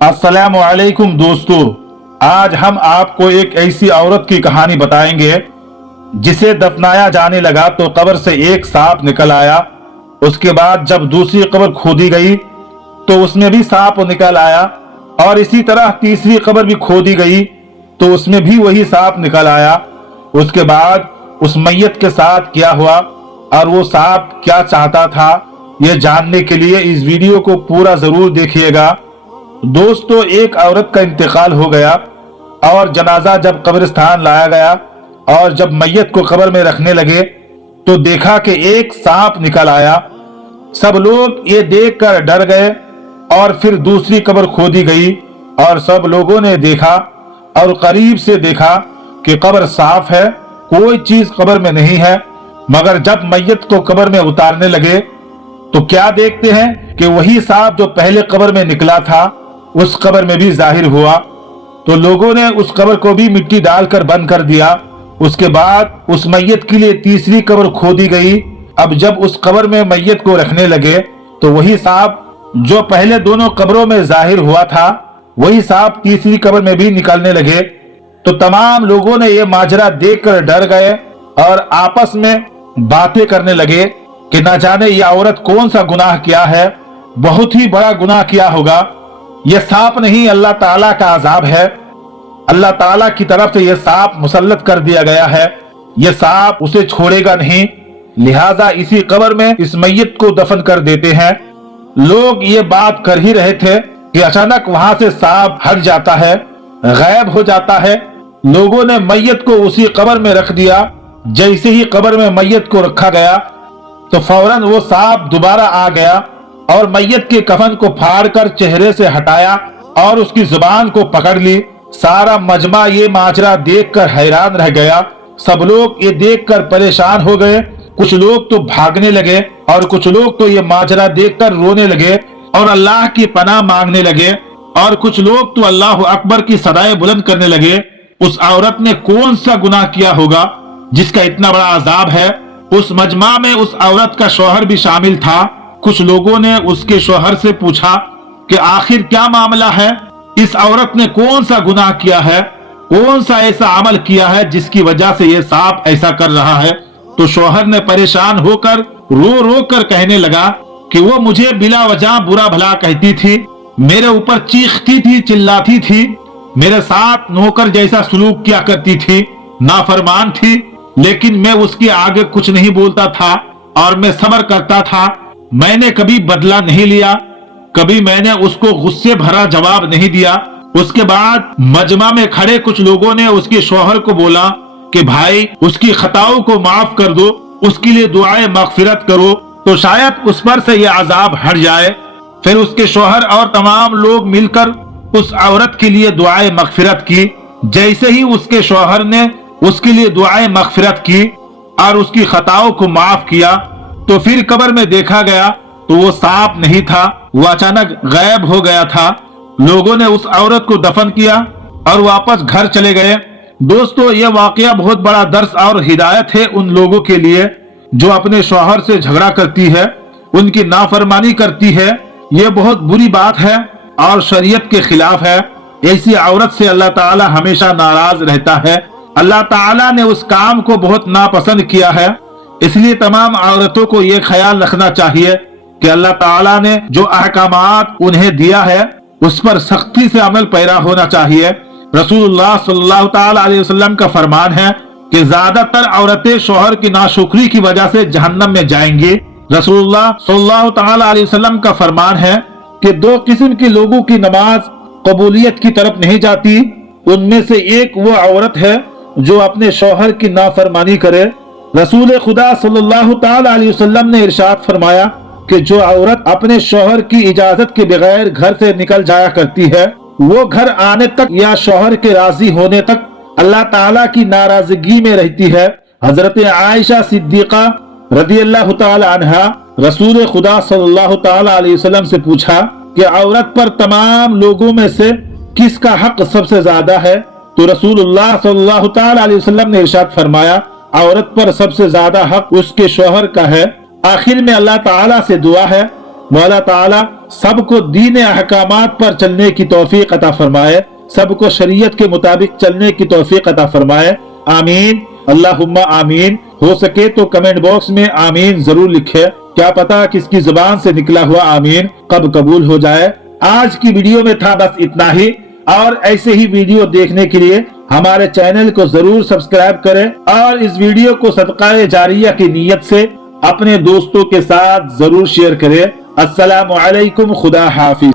अस्सलामु अलैकुम दोस्तों, आज हम आपको एक ऐसी औरत की कहानी बताएंगे जिसे दफनाया जाने लगा तो कब्र से एक सांप निकल आया। उसके बाद जब दूसरी कब्र खोदी गई तो उसमें भी सांप निकल आया और इसी तरह तीसरी कब्र भी खोदी गई तो उसमें भी वही सांप निकल आया। उसके बाद उस मैयत के साथ क्या हुआ और वो सांप क्या चाहता था, ये जानने के लिए इस वीडियो को पूरा जरूर देखिएगा। दोस्तों, एक औरत का इंतकाल हो गया और जनाजा जब कब्रिस्तान लाया गया और जब मैयत को कब्र में रखने लगे तो देखा कि एक सांप निकल आया। सब लोग ये देखकर डर गए और फिर दूसरी कब्र खोदी गई और सब लोगों ने देखा और करीब से देखा कि कब्र साफ है, कोई चीज कब्र में नहीं है। मगर जब मैयत को कब्र में उतारने लगे तो क्या देखते हैं कि वही सांप जो पहले कब्र में निकला था उस कब्र में भी जाहिर हुआ। तो लोगों ने उस कब्र को भी मिट्टी डालकर बंद कर दिया। उसके बाद उस मैयत के लिए तीसरी कब्र खोदी गई। अब जब उस कब्र में मैयत को रखने लगे तो वही सांप जो पहले दोनों कब्रों में जाहिर हुआ था वही सांप तीसरी कब्र में भी निकलने लगे। तो तमाम लोगों ने यह माजरा देखकर डर गए और आपस में बातें करने लगे कि न जाने ये औरत कौन सा गुनाह किया है, बहुत ही बड़ा गुनाह किया होगा। यह सांप नहीं, अल्लाह ताला का अजाब है। अल्लाह ताला की तरफ से यह सांप मुसल्लत कर दिया गया है। यह सांप उसे छोड़ेगा नहीं, लिहाजा इसी कब्र में इस मैयत को दफन कर देते हैं। लोग ये बात कर ही रहे थे कि अचानक वहां से सांप हट जाता है, गायब हो जाता है। लोगों ने मैयत को उसी कब्र में रख दिया। जैसे ही कब्र में मैयत को रखा गया तो फौरन वो सांप दोबारा आ गया और मैयत के कफन को फाड़कर चेहरे से हटाया और उसकी जुबान को पकड़ ली। सारा मजमा ये माजरा देखकर हैरान रह गया। सब लोग ये देखकर परेशान हो गए। कुछ लोग तो भागने लगे और कुछ लोग तो ये माजरा देखकर रोने लगे और अल्लाह की पनाह मांगने लगे और कुछ लोग तो अल्लाह अकबर की सदाएं बुलंद करने लगे। उस औरत ने कौन सा गुनाह किया होगा जिसका इतना बड़ा अजाब है। उस मजमा में उस औरत का शौहर भी शामिल था। कुछ लोगों ने उसके शौहर से पूछा कि आखिर क्या मामला है, इस औरत ने कौन सा गुनाह किया है, कौन सा ऐसा अमल किया है जिसकी वजह से ये सांप ऐसा कर रहा है। तो शौहर ने परेशान होकर रो रो कर कहने लगा कि वो मुझे बिला वजह बुरा भला कहती थी, मेरे ऊपर चीखती थी, चिल्लाती थी, मेरे साथ नौकर जैसा सलूक किया करती थी, नाफरमान थी, लेकिन मैं उसके आगे कुछ नहीं बोलता था और मैं सब्र करता था। मैंने कभी बदला नहीं लिया, कभी मैंने उसको गुस्से भरा जवाब नहीं दिया। उसके बाद मजमा में खड़े कुछ लोगों ने उसके शौहर को बोला कि भाई उसकी खताओं को माफ कर दो, उसके लिए दुआए मगफिरत करो तो शायद उस पर से यह अजाब हट जाए। फिर उसके शौहर और तमाम लोग मिलकर उस औरत के लिए दुआए मगफिरत की। जैसे ही उसके शौहर ने उसके लिए दुआए मगफिरत की और उसकी खताओं को माफ किया तो फिर कब्र में देखा गया तो वो सांप नहीं था, वो अचानक गायब हो गया था। लोगों ने उस औरत को दफन किया और वापस घर चले गए। दोस्तों, ये वाकया बहुत बड़ा दर्स और हिदायत है उन लोगों के लिए जो अपने शौहर से झगड़ा करती है, उनकी नाफरमानी करती है। ये बहुत बुरी बात है और शरीयत के खिलाफ है। ऐसी औरत से अल्लाह ताला हमेशा नाराज रहता है। अल्लाह ताला ने उस काम को बहुत नापसंद किया है। इसलिए तमाम औरतों को ये ख्याल रखना चाहिए कि अल्लाह ताला ने जो अहकामात उन्हें दिया है उस पर सख्ती से अमल पैरा होना चाहिए। रसूलुल्लाह सल्लल्लाहु ताला अलैहि वसल्लम का फरमान है कि ज्यादातर औरतें शौहर की नाशुक्री की वजह से जहन्नम में जाएंगी। रसूलुल्लाह सल्लल्लाहु ताला अलैहि वसल्लम का फरमान है कि दो किस्म के लोगों की नमाज कबूलियत की तरफ नहीं जाती। उनमें से एक वो औरत है जो अपने शौहर की नाफरमानी करे। रसूल खुदा सल्लल्लाहु ताला अलैहि वसल्लम ने इरशाद फरमाया कि जो औरत अपने शौहर की इजाजत के बगैर घर से निकल जाया करती है वो घर आने तक या शौहर के राजी होने तक अल्लाह ताला की नाराजगी में रहती है। हजरत आयशा सिद्दीका रदियल्लाहु ताला अन्हा रसूल खुदा सल्लल्लाहु ताला अलैहि वसल्लम से पूछा कि औरत पर तमाम लोगों में से किसका हक सबसे ज्यादा है। तो रसूलुल्लाह सल्लल्लाहु ताला अलैहि वसल्लम ने इरशाद फरमाया औरत पर सबसे ज्यादा हक उसके शौहर का है। आखिर में अल्लाह ताला से दुआ है मौला ताला सबको दीन अहकामात पर चलने की तौफीक अता फरमाए, सबको शरीयत के मुताबिक चलने की तौफीक अता फरमाए। आमीन अल्लाहुम्मा आमीन। हो सके तो कमेंट बॉक्स में आमीन जरूर लिखे, क्या पता किसकी जुबान से निकला हुआ आमीन कब कबूल हो जाए। आज की वीडियो में था बस इतना ही, और ऐसे ही वीडियो देखने के लिए हमारे चैनल को जरूर सब्सक्राइब करें और इस वीडियो को सदकाए जारिया की नीयत से अपने दोस्तों के साथ जरूर शेयर करें। अस्सलामु अलैकुम, खुदा हाफिज।